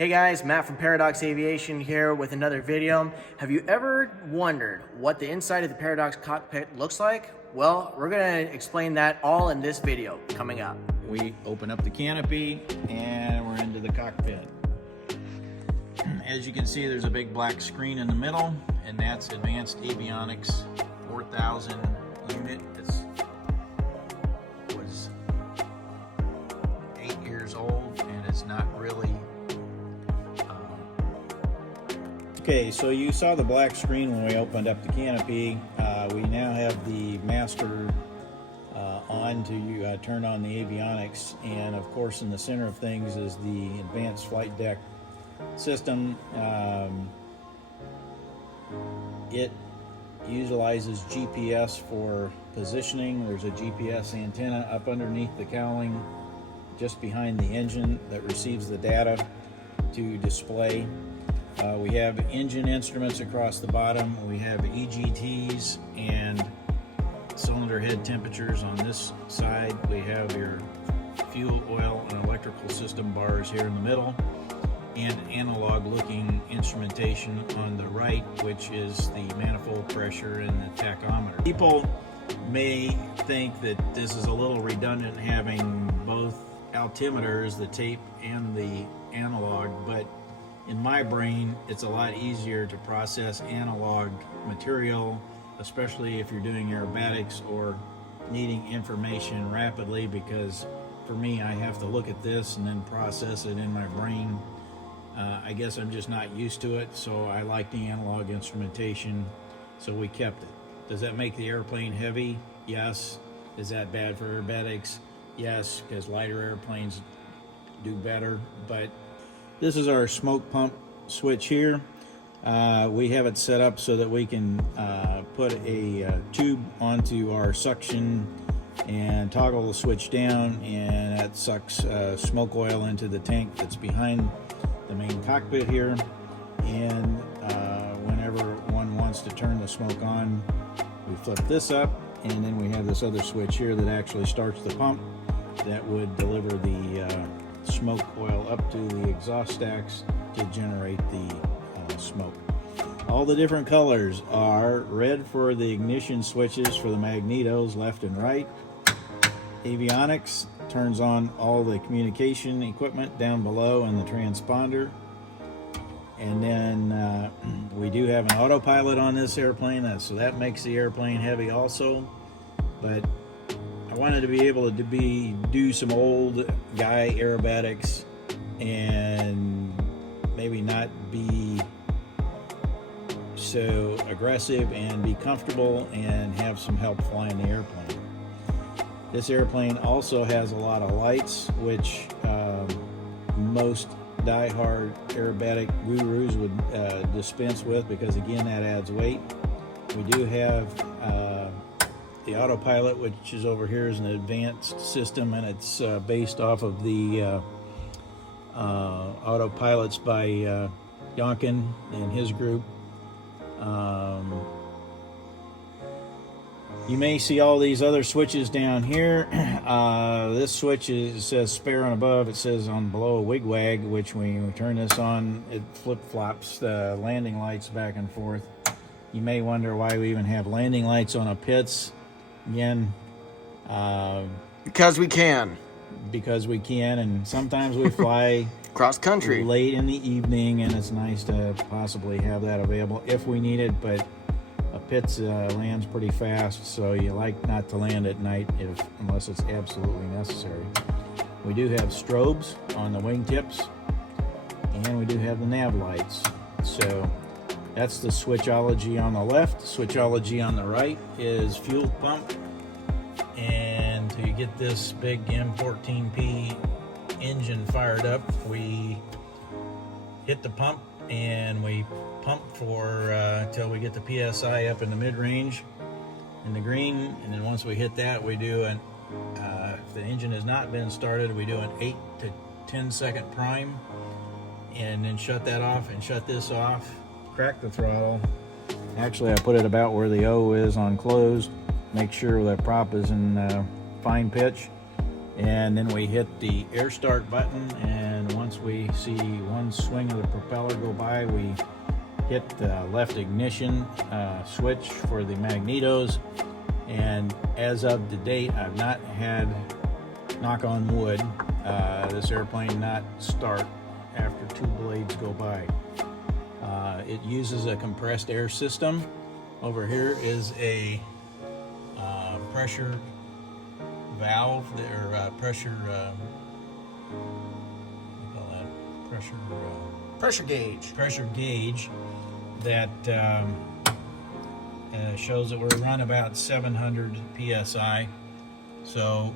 Hey guys, Matt from Paradox Aviation here with another video. Have you ever wondered what the inside of the Paradox cockpit looks like? Well, we're going to explain that all in this video coming up. We open up the canopy and we're into the cockpit. As you can see, there's a big black screen in the middle, and that's Advanced Avionics 4000 unit. It was 8 years old and it's not really okay, so you saw the black screen when we opened up the canopy. We now have the master on to turn on the avionics, and of course in the center of things is the advanced flight deck system. It utilizes GPS for positioning. There's a GPS antenna up underneath the cowling just behind the engine that receives the data to display. We have engine instruments across the bottom. We have EGTs and cylinder head temperatures on this side. We have your fuel, oil, and electrical system bars here in the middle, and analog looking instrumentation on the right, which is the manifold pressure and the tachometer. People may think that this is a little redundant having both altimeters, the tape and the analog, but in my brain, it's a lot easier to process analog material, especially if you're doing aerobatics or needing information rapidly, because for me, I have to look at this and then process it in my brain. I guess I'm just not used to it, so I like the analog instrumentation, so we kept it. Does that make the airplane heavy? Yes. Is that bad for aerobatics? Yes, because lighter airplanes do better, but this is our smoke pump switch here. We have it set up so that we can put a tube onto our suction and toggle the switch down, and that sucks smoke oil into the tank that's behind the main cockpit here. And whenever one wants to turn the smoke on, we flip this up, and then we have this other switch here that actually starts the pump that would deliver the smoke oil up to the exhaust stacks to generate the smoke. All the different colors are red for the ignition switches for the magnetos left and right. Avionics turns on all the communication equipment down below and the transponder. And then we do have an autopilot on this airplane, so that makes the airplane heavy also. But I wanted to be able to do some old guy aerobatics and maybe not be so aggressive and be comfortable and have some help flying the airplane. This airplane also has a lot of lights, which most die-hard aerobatic gurus would dispense with, because again, that adds weight. We do have the autopilot, which is over here, is an advanced system, and it's based off of the autopilots by Yonkin and his group. You may see all these other switches down here. This switch says spare on above. It says on below a wigwag, which when we turn this on, it flip-flops the landing lights back and forth. You may wonder why we even have landing lights on a pits. Again, Because we can. Because we can, and sometimes we fly Cross country late in the evening, and it's nice to possibly have that available if we need it, but a pits lands pretty fast, so you like not to land at night unless it's absolutely necessary. We do have strobes on the wingtips, and we do have the nav lights. So that's the switchology on the left. Switchology on the right is fuel pump. And to get this big M14P engine fired up, we hit the pump and we pump for until we get the PSI up in the mid-range in the green. And then once we hit that, we do an if the engine has not been started, we do an 8 to 10 second prime, and then shut that off and shut this off. Crack the throttle. Actually, I put it about where the O is on closed. Make sure that prop is in fine pitch, And then we hit the air start button, and once we see one swing of the propeller go by, we hit the left ignition switch for the magnetos. And as of the date, I've not had, knock on wood, this airplane not start after 2 blades go by. It uses a compressed air system. Over here is a pressure valve, or pressure, what do you call that? Pressure gauge that shows that we're run about 700 psi. So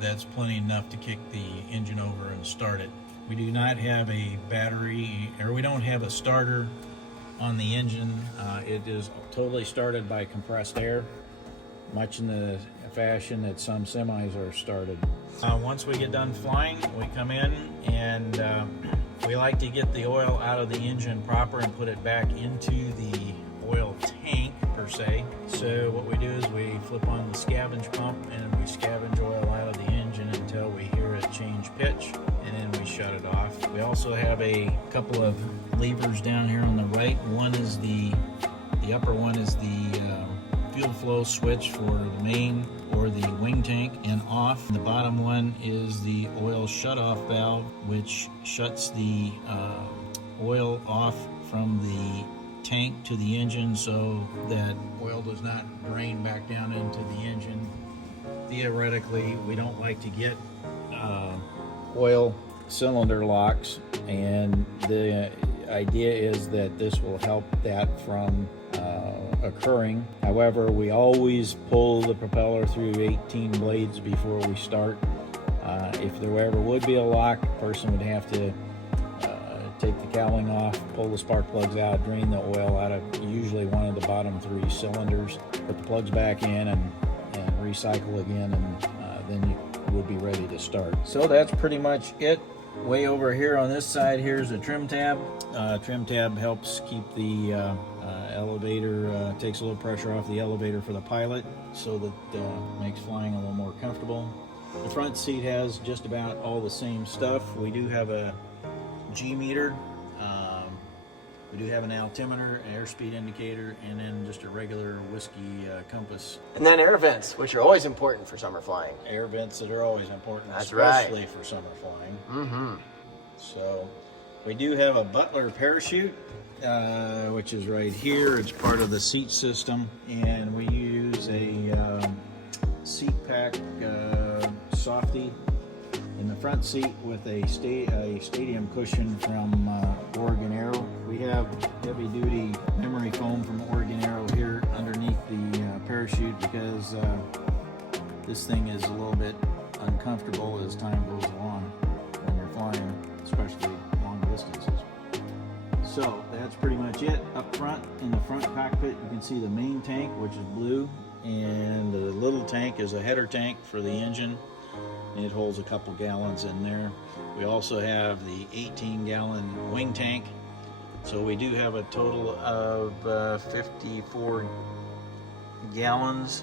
that's plenty enough to kick the engine over and start it. We do not have a battery, or we don't have a starter on the engine. It is totally started by compressed air, much in the fashion that some semis are started. Once we get done flying, we come in and we like to get the oil out of the engine proper and put it back into the oil tank per se. So what we do is we flip on the scavenge pump and we scavenge oil out of the engine until we hear it change pitch, and then we shut it off. We also have a couple of levers down here on the right. One is the upper one is the fuel flow switch for the main or the wing tank and off. The bottom one is the oil shut-off valve, which shuts the oil off from the tank to the engine so that oil does not drain back down into the engine. Theoretically, we don't like to get oil cylinder locks, and the idea is that this will help that from occurring. However, we always pull the propeller through 18 blades before we start. If there ever would be a lock, the person would have to take the cowling off, pull the spark plugs out, drain the oil out of usually one of the bottom 3 cylinders, put the plugs back in and recycle again, and then you would be ready to start. So that's pretty much it. Way over here on this side, here's a trim tab. Trim tab helps keep the elevator, takes a little pressure off the elevator for the pilot, so that makes flying a little more comfortable. The front seat has just about all the same stuff. We do have a G meter, we do have an altimeter, an airspeed indicator, and then just a regular whiskey compass. And then air vents, which are always important for summer flying. Air vents that are always important, That's especially right. for summer flying. Mm-hmm. So we do have a Butler parachute, which is right here. It's part of the seat system, and we use a seat pack softy in the front seat with a stadium cushion from Oregon Aero. We have heavy duty memory foam from Oregon Aero here underneath the parachute, because this thing is a little bit uncomfortable as time goes along when you're flying, especially long distances. So that's pretty much it. Up front, in the front cockpit, you can see the main tank, which is blue, and the little tank is a header tank for the engine. It holds a couple gallons in there. We also have the 18-gallon wing tank. So we do have a total of 54 gallons,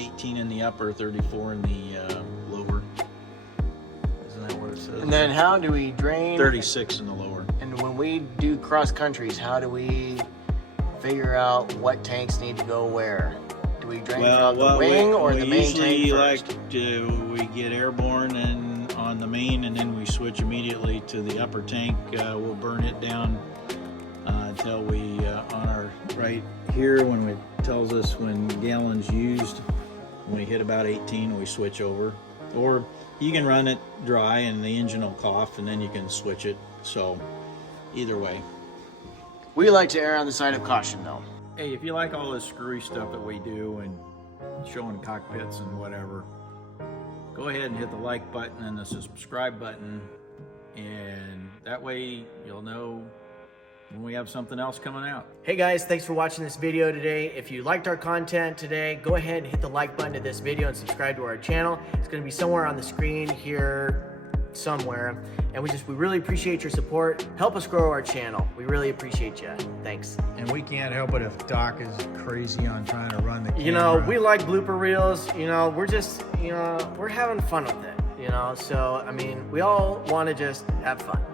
18 in the upper, 34 in the lower. Isn't that what it says? And then how do we drain? 36 in the lower. And when we do cross countries, how do we figure out what tanks need to go where? Do we drain from the wing or the main tank first? We get airborne and on the main, and then we switch immediately to the upper tank. We'll burn it down until we, on our right here, when it tells us when gallons used, when we hit about 18, we switch over. Or you can run it dry and the engine will cough, and then you can switch it. So either way. We like to err on the side of caution, though. Hey, if you like all this screwy stuff that we do and showing cockpits and whatever, go ahead and hit the like button and the subscribe button, and that way you'll know when we have something else coming out. Hey guys, thanks for watching this video today. If you liked our content today, go ahead and hit the like button to this video and subscribe to our channel. It's going to be somewhere on the screen here somewhere, and we really appreciate your support. Help us grow our channel. We really appreciate you. Thanks. And we can't help it if Doc is crazy on trying to run the camera. You know, we like blooper reels. You know, we're just, we're having fun with it. you know? So, I mean, we all want to just have fun.